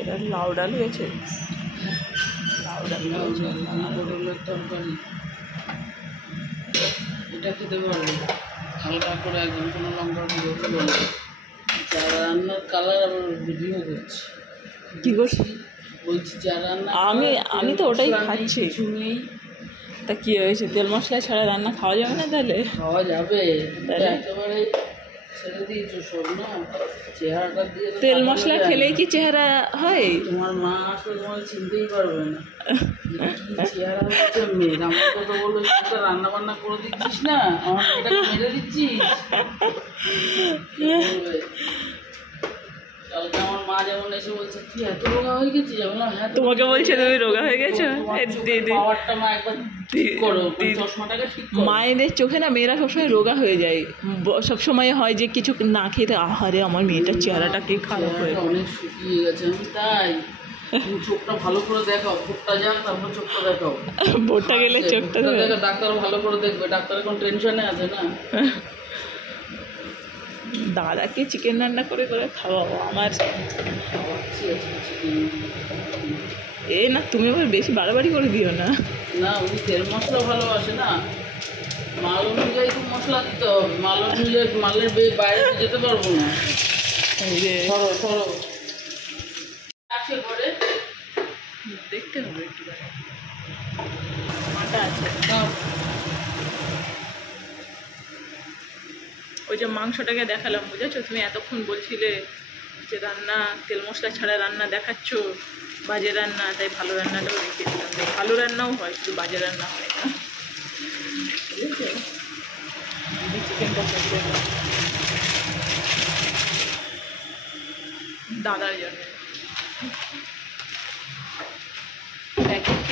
এটা লাউ ডাল হয়েছে, লাউ ডাল হয়েছে, পটলের তরকারি। এটা খেতে পারবে হালকা করে, একদম কোনো লঙ্কা গুঁড়ো দেবে না। যারা রান্নার কালার আবার ভিডিও করছে, কী করছি বলছি যারা রান্না আমি তো ওটাই খাচ্ছি। কিছু নেই, তা কী হয়েছে, তেল মশলা ছাড়া রান্না খাওয়া যাবে না তাহলে? খাওয়া যাবে, একেবারে ছেড়ে দিয়েছো সব না, চেহারাটা দিয়ে। তেল মশলা খেলেই কি চেহারা হয়? তোমার মা আসলে তোমার চিনতেই পারবে না চেহারা হচ্ছে মেয়ের। আমাকে তো বললো রান্না বান্না করে দিচ্ছিস না, আমার মেয়েটাকে মেরে দিচ্ছিস। কালকে আমার মা যেমন এসে বলছে তুই এত রোগা হয়ে গেছিস, বললাম হ্যাঁ। তোমাকে বলছে তুমি রোগা হয়ে গেছো? পাওয়ারটা মা একবার ঠিক করো, চশমাটাকে ঠিক করো। মায়েদের চোখে না মেয়েরা সবসময় রোগা হয়ে যায়, সবসময় হয় যে কিছু না খেতে, আহারে আমার মেয়েটার চেহারাটা কি খারাপ হয়ে অনেক শুকিয়ে গেছে। আমি তাই তুমি চোখটা ভালো করে দেখাও, ভোটটা যাক তারপর চোখটা দেখাও। ভোটটা গেলে চোখটা দেখো, ডাক্তার ভালো করে দেখবে, ডাক্তার এখন টেনশনে আছে না। দাদাকে চিকেন রান্না করে করে খাওয়াবো আমার। এ না, তুমি আবার বেশি বাড়াবাড়ি করে দিও না। না, উনি তেল মশলা ভালোবাসে না, মাল অনুযায়ী তো মশলা দিতে হবে, মাল অনুযায়ী মালের বাইরে যেতে পারবো না। সরো সরো, পরে দেখতে হবে একটু মাটা আছে। ওই যে মাংসটাকে দেখালাম, বুঝেছো? তুমি এতক্ষণ বলছিলে যে রান্না তেল মশলা ছাড়া রান্না দেখাচ্ছ, বাজে রান্না, তাই ভালো রান্নাটাও দেখিয়ে দিলাম। ভালো রান্নাও হয়, শুধু বাজে রান্না হয় না, বুঝেছো? চিকেনটা দাদার জন্য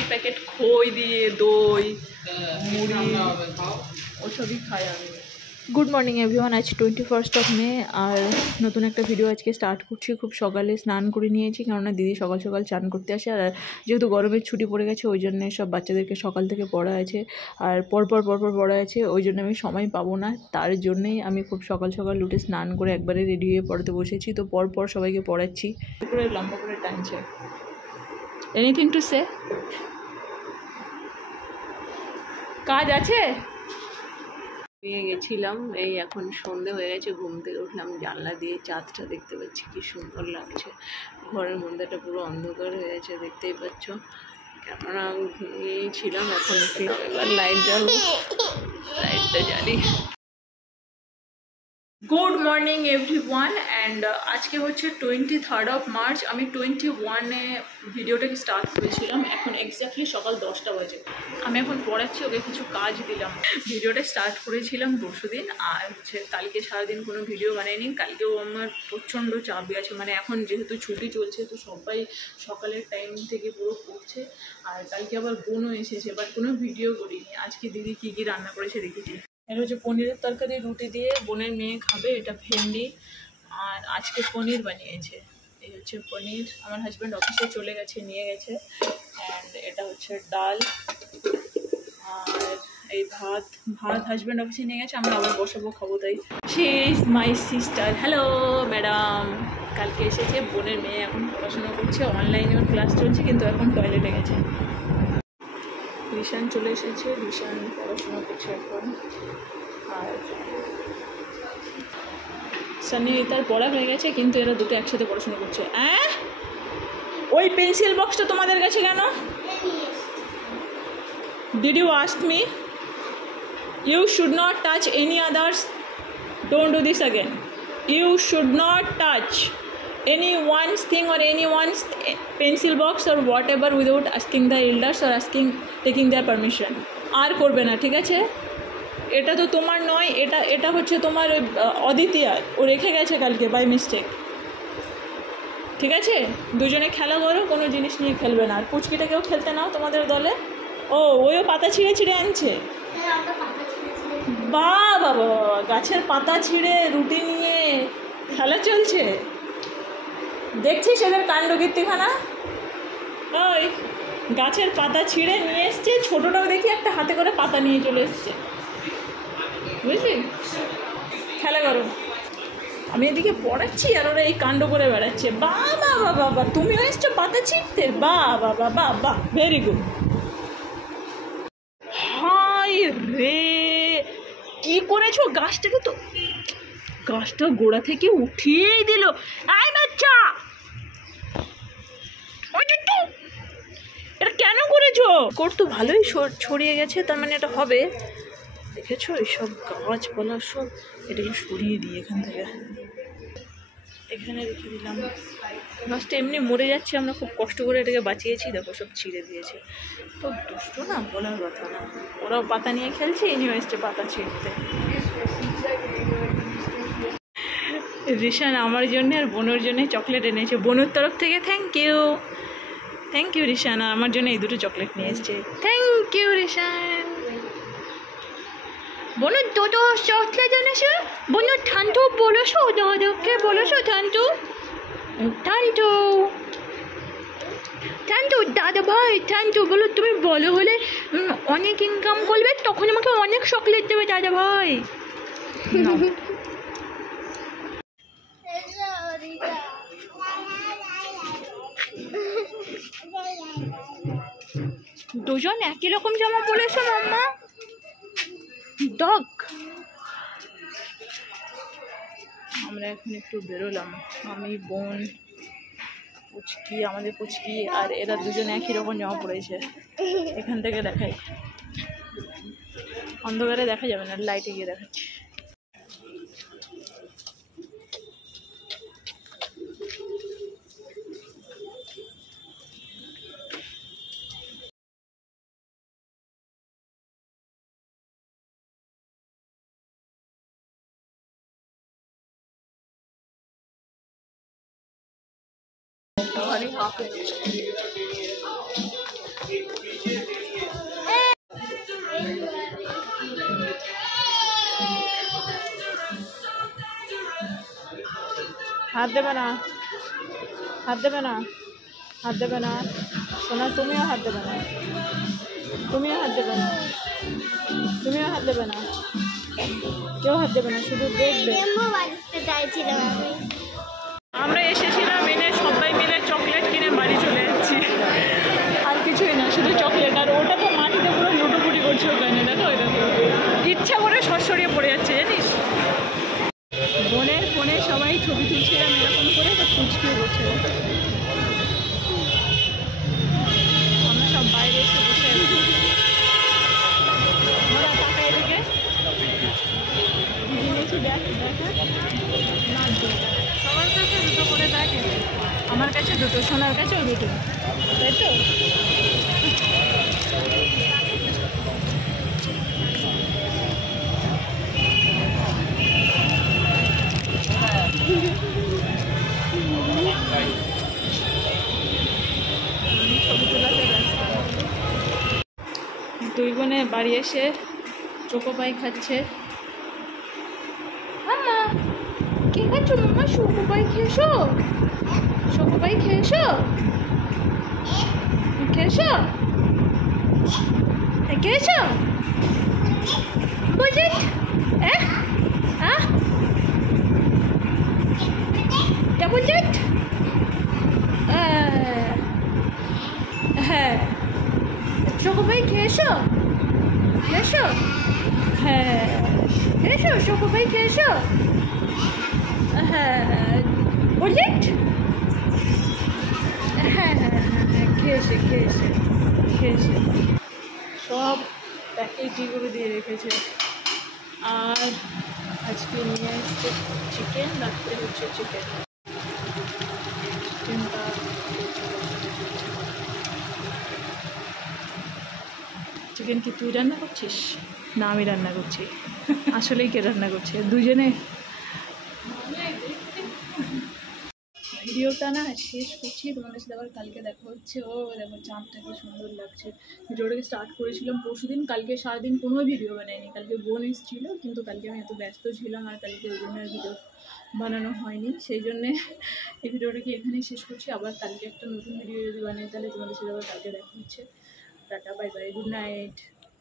প্যাকেট খই দিয়ে দই মুড়ি ওসবই খাই আমি। গুড মর্নিং এভরিওয়ান, আজ 21 মে আর নতুন একটা ভিডিও আজকে স্টার্ট করছি। খুব সকালে স্নান করে নিয়েছি, কেননা দিদি সকাল সকাল চান করতে আসে, আর যেহেতু গরমের ছুটি পড়ে গেছে ওই জন্য সব বাচ্চাদেরকে সকাল থেকে পড়া আছে, আর পরপর পড়া আছে, ওই জন্য আমি সময় পাবো না। তার জন্যেই আমি খুব সকাল সকাল উঠে স্নান করে একবারে রেডি হয়ে পড়াতে বসেছি। তো পরপর সবাইকে পড়াচ্ছি, করে লম্বা করে টানছে। Anything to say? কাজ আছে? নিয়ে গেছিলাম, এই এখন সন্ধে হয়ে গেছে, ঘুম থেকে উঠলাম, জানলা দিয়ে চাঁদটা দেখতে পাচ্ছি, কি সুন্দর লাগছে। ঘরের মধ্যেটা পুরো অন্ধকার হয়ে গেছে, দেখতেই পাচ্ছ। কেননা ঘুমিয়েছিলাম, এখন এবার লাইট জ্বালবো, লাইটটা জ্বালি। গুড মর্নিং এভরিওয়ান, অ্যান্ড আজকে হচ্ছে 23 মার্চ। আমি 21-এ ভিডিওটাকে স্টার্ট করেছিলাম, এখন এক্স্যাক্টলি সকাল 10টা বাজে। আমি এখন পড়াচ্ছি, ওকে কিছু কাজ দিলাম। ভিডিওটা স্টার্ট করেছিলাম পরশুদিন, আর হচ্ছে কালকে সারাদিন কোনো ভিডিও বানাইনি। কালকেও আমার প্রচণ্ড চাপ আছে, মানে এখন যেহেতু ছুটি চলছে তো সবাই সকালের টাইম থেকে পুরো পড়ছে, আর কালকে আবার বোনও এসেছে, বাট কোনো ভিডিও করিনি। আজকে দিদি কী কী রান্না করেছে দেখেছি। এটা হচ্ছে পনিরের তরকারি, রুটি দিয়ে বোনের মেয়ে খাবে। এটা ভেন্ডি, আর আজকে পনির বানিয়েছে। এই হচ্ছে পনির, আমার হাজব্যান্ড অফিসে চলে গেছে, নিয়ে গেছে। অ্যান্ড এটা হচ্ছে ডাল, আর এই ভাত হাজব্যান্ড অফিসে নিয়ে গেছে, আমরা আবার বসাবো, খাবো। তাই she is my sister. Hello madam, কালকে এসেছে। বোনের মেয়ে এখন পড়াশোনা করছে, অনলাইনে ওর ক্লাস চলছে, কিন্তু এখন টয়লেটে গেছে। রিশান চলে এসেছে, রিশান পড়াশোনা করছে এখন। আর সানি তার পড়া হয়ে গেছে, কিন্তু এরা দুটো একসাথে পড়াশোনা করছে। ওই পেন্সিল বক্সটা তোমাদের কাছে কেন? Did you ask me? You should not touch any others, don't do this again. You should not touch anyone's thing or anyone's pencil box or whatever without asking the elders or taking their permission. আর করবে না, ঠিক আছে? এটা তো তোমার নয়, এটা হচ্ছে তোমার অদ্বিতীয়ার, ও রেখে গেছে কালকে বাই মিস্টেক, ঠিক আছে? দুজনে খেলা করো, কোনো জিনিস নিয়ে খেলবে না। আর পুচকিটাকেও খেলতে নাও তোমাদের দলে। ওইও পাতা ছিঁড়ে আনছে। বাবা, গাছের পাতা ছিঁড়ে রুটি নিয়ে খেলা চলছে, দেখছিস এদের কাণ্ড কীর্তিখানা। ওই গাছের পাতা ছিঁড়ে নিয়ে এসছে, ছোটোটাও দেখি একটা হাতে করে পাতা নিয়ে চলে এসছে, বুঝলি? খেলা করো। আমি এদিকে পড়াচ্ছি আর ওরা এই কাণ্ড করে বেড়াচ্ছে। বাবা বাবা বা তুমিও এসছো পাতা ছিঁড়তে? বাবা বাবা বা ভেরি গুড। হায় রে, কি করেছো গাছটাকে? তো গাছটা গোড়া থেকে উঠিয়েই দিল। আয় বাচ্চা, এটা কেন করেছো? তো ভালোই ছড়িয়ে গেছে, তার মানে এটা হবে। দেখেছো এইসব গাছপালা সব, এটাকে সরিয়ে দিই এখান থেকে, এখানে রেখে দিলাম। গাছটা এমনি মরে যাচ্ছে, আমরা খুব কষ্ট করে এটাকে বাঁচিয়েছি, দেখো সব ছিঁড়ে দিয়েছে। তো দুষ্ট না, বলার কথা না। ওরাও পাতা নিয়ে খেলছে, ইনিও এসছে পাতা ছিঁড়তে। রিশান আমার জন্য আর বোনের জন্য চকলেট এনেছে, বোনের তরফ থেকে thank you. Thank you Rishan, আমার জন্য এই দুটো চকলেট নিয়ে এসছে। Thank you Rishan. বোনো দুটো চকলেট এনেছে। বোনো ঠান্টু বলেছো, দাদাকে বলেছো ঠান্টু? ঠান্টু ঠান্টু দাদা ভাই, ঠান্টু বলো তুমি বলো হলে অনেক ইনকাম করবে, তখন আমাকে অনেক চকলেট দেবে দাদা ভাই। দুজন একই রকম জামা পরেছো মাম্মা। ডগ। আমরা এখন একটু বেরোলাম, আমি বোন পুচকি, আমাদের পুচকি আর এরা দুজন একই রকম জামা পরেছে। এখান থেকে দেখাই, অন্ধকারে দেখা যাবে না, লাইটে গিয়ে দেখাচ্ছি। হাত দেবে না, হাত দেবে না, হাত দেবে না সোনা, তুমিও হাত দেবে না, তুমিও হাত দেবে না, তুমিও হাত দেবে না, কেউ হাত দেবে না, শুধু দেখবে। আমরা এসেছিলাম, এনে সবাই মিলে চকলেট কিনে বাড়ি চলে যাচ্ছি, আর কিছুই না, শুধু চকলেট। আর ওটা তো মাটিতে পুরো লুটোপুটি করছে ওখানে, দেখো এটা তো ইচ্ছা করে সরসরিয়ে পড়ে যাচ্ছে জানিস। বোনের ফোনে সবাই ছবি তুলছিলাম এরকম করে, তো ফুচকিও করছে। আমরা সব বাইরে এসে বসে আছি। ওরা টাকা এদিকে কিনেছি, দেখ দেখা না, সবার কাছে দুটো করে দেখে, আমার কাছে দুটো, সোনার কাছেও দুটো, তাই তো। দুই বোনে বাড়ি এসে চোকোপাই খাচ্ছে। মামা কি খাচ্ছ মামা? চোকোপাই খেয়েছো? চোকোপাই খেয়েছো? খেয়েছো? খেয়েছো? বুঝি ডাবল জেট। হ্যাঁ, চোকোপাই খেয়েছো? খেয়েছো? হ্যাঁ খেয়েছো, চোকোপাই খেয়েছো? হ্যাঁ বুলেট। হ্যাঁ হ্যাঁ হ্যাঁ হ্যাঁ খেয়েছে খেয়েছে খেয়েছে, সব প্যাকেটই করে দিয়ে রেখেছে। আর আজকে নিয়ে এসছে চিকেন, রাত্রে হচ্ছে চিকেন। চিকেনটা চিকেন কি তুই রান্না করছিস? না আমি রান্না করছি। আসলেই কে রান্না করছে? দুজনে। ভিডিওটা না শেষ করছি, তোমাদের সাথে আবার কালকে দেখা হচ্ছে। ও দেখো চাঁদটা কি সুন্দর লাগছে। ভিডিওটাকে স্টার্ট করেছিলাম পরশুদিন, কালকে সারাদিন কোনো ভিডিও বানাইনি। কালকে বোন এসেছিলো, কিন্তু কালকে আমি এত ব্যস্ত ছিলাম আর কালকে ওই জন্য ভিডিও বানানো হয়নি। সেই জন্যে এই ভিডিওটাকে এখানেই শেষ করছি। আবার কালকে একটা নতুন ভিডিও যদি বানাই তাহলে তোমাদের সাথে আবার কালকে দেখা হচ্ছে। Tata, bye bye, good night.